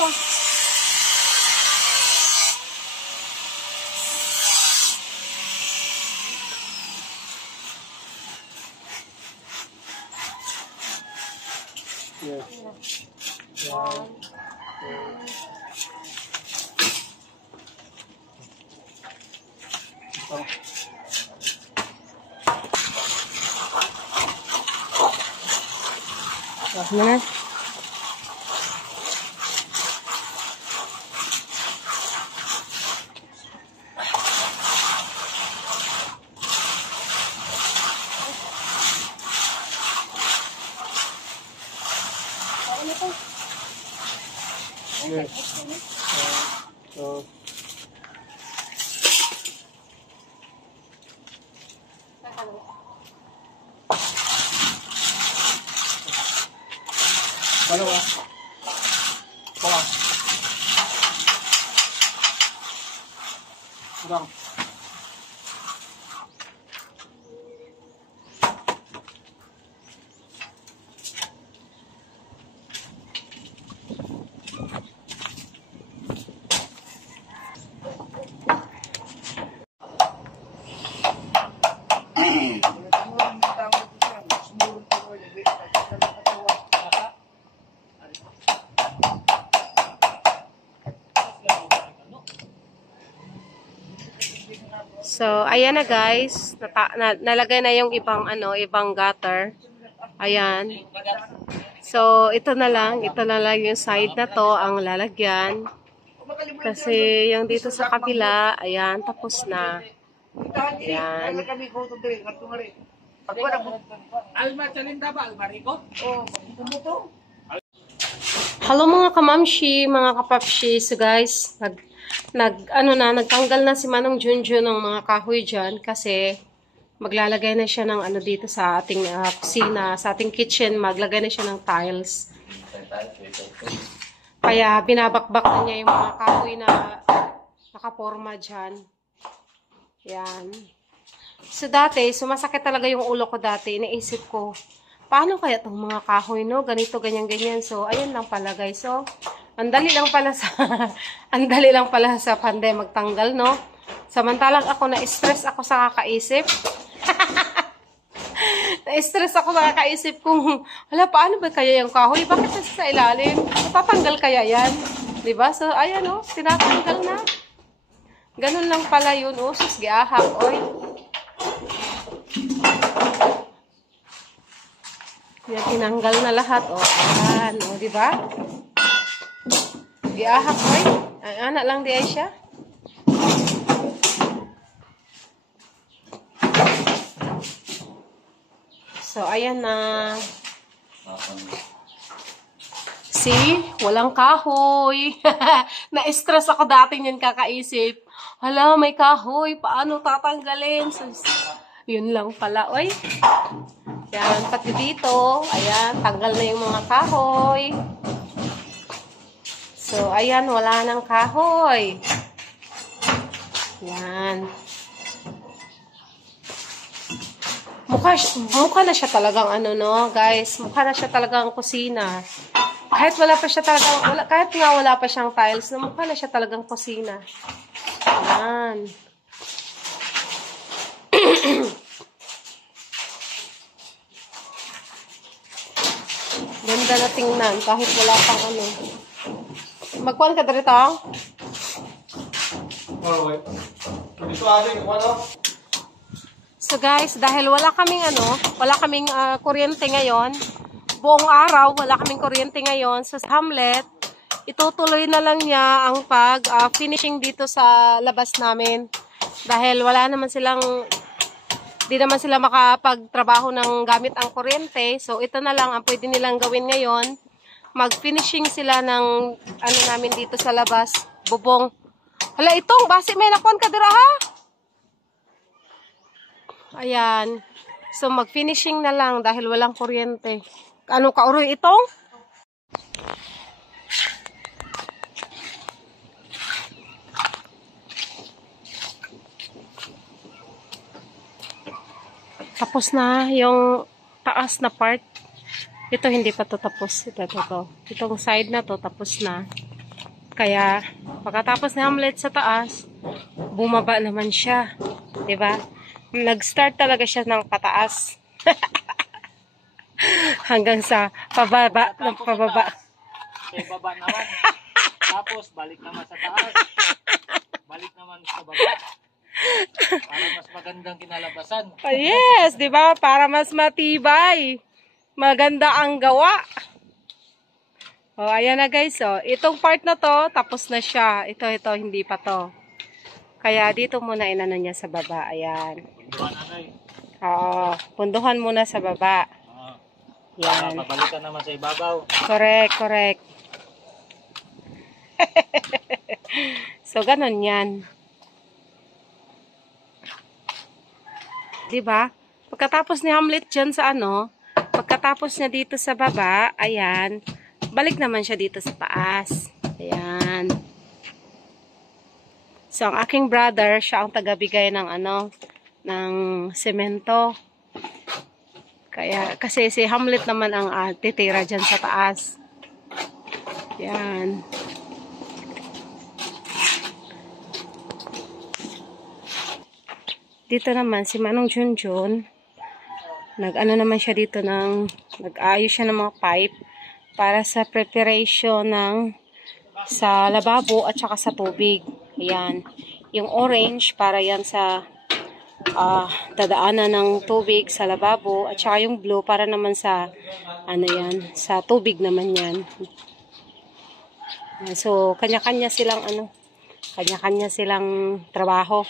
to. Yes. One, Oh. mana? Yes. So. Dalawa. Pa. Kurang. So, ayan na guys. Nalagay na yung ibang ibang gutter. Ayan. So, ito na lang yung side na to ang lalagyan. Kasi yung dito sa kabila, ayan, tapos na. Ayan. Hello mga kamamshi, mga kapapshi. So guys, nagtanggal na si Manong Junjun ng mga kahoy dyan kasi maglalagay na siya ng dito sa ating kusina, sa ating kitchen, maglagay na siya ng tiles. Kaya binabakbak na niya yung mga kahoy na nakaporma dyan. Yan. So dati, sumasakit talaga yung ulo ko dati. Iniisip ko, paano kaya itong mga kahoy, no? Ganito, ganyan, ganyan. So, ayun lang pala guys. So, andali lang pala sa panday magtanggal, no? Samantalang ako na-stress ako sa kakaisip. Na-stress ako sa kakaisip kung, wala, paano ba kaya yung kahoy? Bakit nasa sa ilalim? Matatanggal kaya yan? Diba? So, ayan, no? Tinatanggal na. Ganun lang pala yun. Sus, giahak, oy. Yan, tinanggal na lahat, o. Ayan, o, diba? Giahak, oy. Ang anak lang di ay siya. So, ayan na. See? Walang kahoy. Na-stress ako dati niyan kakaisip. Hala, may kahoy. Paano tatanggalin? So, yun lang pala. Oy. Yan, pati dito. Ayan, tanggal na yung mga kahoy. So, ayan, wala nang kahoy. Yan. Mukha na siya talagang guys. Mukha na siya talagang kusina. Kahit wala pa siya talagang, kahit nga wala pa siyang tiles, mukha na siya talagang kusina. Ayan. Ganda na tingnan, kahit wala pang Magkuhan ka dito? Alright. Dito ating, So guys, dahil wala kaming kuryente ngayon, buong araw, wala kaming kuryente ngayon, so sa Hamlet, itutuloy na lang niya ang finishing dito sa labas namin. Dahil di naman sila makapagtrabaho ng gamit ang kuryente, so ito na lang ang pwede nilang gawin ngayon. Mag-finishing sila ng namin dito sa labas, bubong. Hala, itong, basi may nakuan ka dira ha? Ayan. So, mag-finishing na lang dahil walang kuryente. Ano ka, uroy itong? Tapos na yung taas na part. Ito hindi pa to tapos. Ito. Itong side na to tapos na. Kaya, pagkatapos ni Hamlet sa taas, bumaba naman siya. 'Di ba? Nag-start talaga siya ng pataas. Hanggang sa pababa ng pababa. Sa baba naman. Tapos, balik naman sa taas. Balik naman sa baba. Para mas magandang kinalabasan. Oh, yes, 'di ba? Para mas matibay. Maganda ang gawa. Oh, ayan na guys, oh. Itong part na to, tapos na siya. Ito, hindi pa to. Kaya dito muna inano niya sa baba. Ayan. Punduhan nanay. Oo, punduhan muna sa baba. Yan. Babalikan naman sa ibabaw. Correct. So, ganun yan. Diba? Pagkatapos ni Hamlet dyan sa pagkatapos niya dito sa baba, ayan, balik naman siya dito sa taas. Ayan. So, ang aking brother, siya ang tagabigay ng ng semento. Kaya, kasi si Hamlet naman ang titira dyan sa taas. Ayan. Dito naman, si Manong Junjun, naman siya dito nag-ayos siya ng mga pipe para sa preparation sa lababo at saka sa tubig. Ayan. Yung orange, para yan sa dadaanan ng tubig sa lababo at saka yung blue para naman sa sa tubig naman yan. So, kanya-kanya silang trabaho.